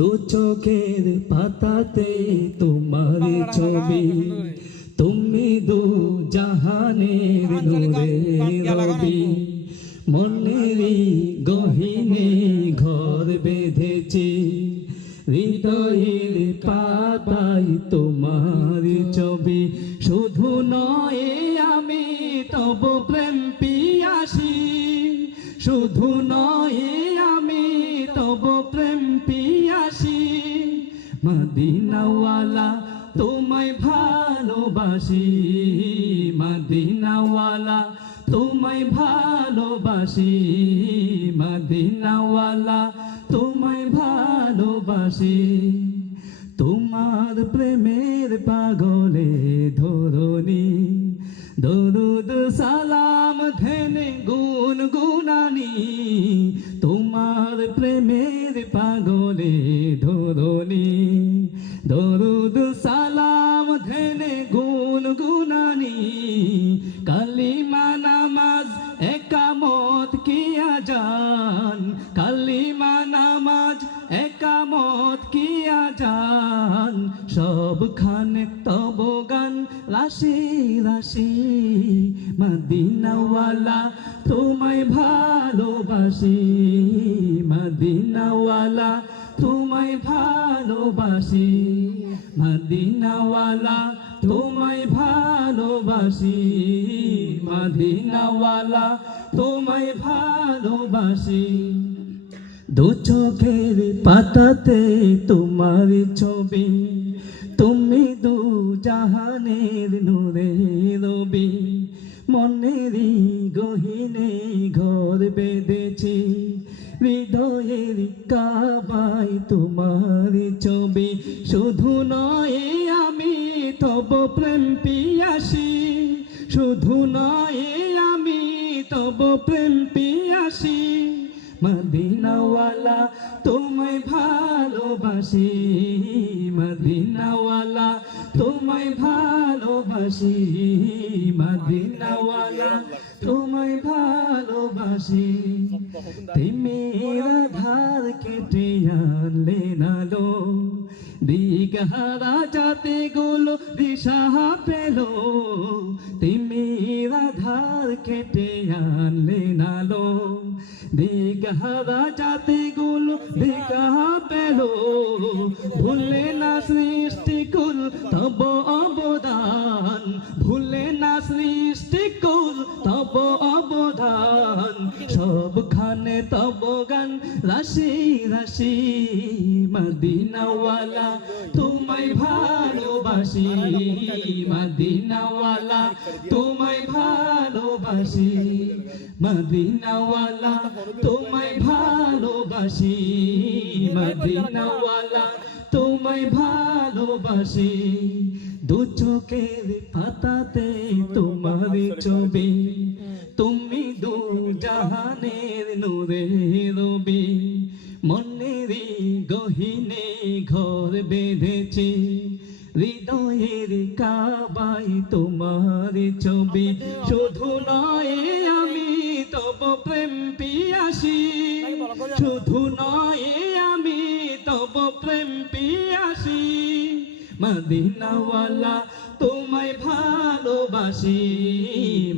দু চোখের পাতাতে তোমার ছবি, তুমি দু জাহানের নূরে রবি। মনেরই গহীনে ঘর বেঁধেছি, হৃদয়ের পাতায় তোমার ছবি। শুধু নয় আমি তব প্রেম পিয়াসী, শুধু নয় আমি তব প্রেম পিয়াসী। মদিনাওয়ালা তোমায় ভালোবাসি, মদিনাওয়ালা তোমায় ভালোবাসি, মদিনাওয়ালা তোমায় ভালোবাসি। তোমার প্রেমের পাগলে ধরণী, দরুদ সালাম ধেনে গুনগুনানি। তোমার প্রেমের পাগলে ধরণী, দরুদ সালাম ধেনে গুনগুনানি। কালিমা নামাজ একামত কি আজান, কালিমা নামাজ একামত কি আজান। সবখানে তব গান রাশি রাশি। মদিনাওয়ালা তোমায় ভালোবাসি, মদিনাওয়ালা তোমায় ভালোবাসি, মদিনাওয়ালা তোমায় ভালোবাসি, মদিনাওয়ালা তোমায় ভালোবাসি। দু চোখের পাতাতে তোমার ছবি, তুমি দু জাহানের নূরে রবি। মনেরই গহীনে ঘর বেঁধেছি, হৃদয়ের কাবায় তোমার ছবি। শুধু নয় আমি তব প্রেম পিয়াসী, শুধু নয় আমি তব প্রেম পিয়াসী। মদিনাওয়ালা তোমায় ভালোবাসি, মদিনাওয়ালা তোমায় ভালোবাসি, মদিনাওয়ালা তোমায় ভালোবাসি। তিমির ধার কেটে আনলে নালো, দিগহারা যাতে গুলো দিশা পেল। তিমির ধার কেটে আনলে নালো, দিগহারা যাতে গুলো দিশা পেল। ভুলে না সৃষ্টিকুল তব অবদান, ভুলে না সৃষ্টিকুল তব অবদান। সবখানে তব গান রাশি রাশি। মদিনাওয়ালা তোমায় ভালোবাসি, মদিনাওয়ালা তোমায় ভালোবাসি, মদিনাওয়ালা তোমায় ভালোবাসি, মদিনাওয়ালা তোমায় ভালোবাসি। দু চোখের পাতাতে তোমার ছবি, তুমি দু জাহানের নূরে রবি। মনেরই গহীনে ঘর বেঁধেছি, হৃদয়ের কাবায় তোমার ছবি। শুধু নয় আমি তব প্রেম পিয়াসী, শুধু নয় আমি তব প্রেম পিয়াসী। মদিনাওয়ালা তোমায় ভালোবাসি,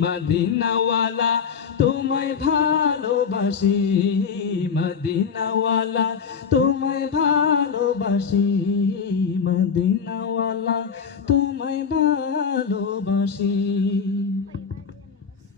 মদিনাওয়ালা তোমায় ভালোবাসি, মদিনাওয়ালা তোমায় ভালোবাসি, মদিনাওয়ালা তোমায় ভালোবাসি।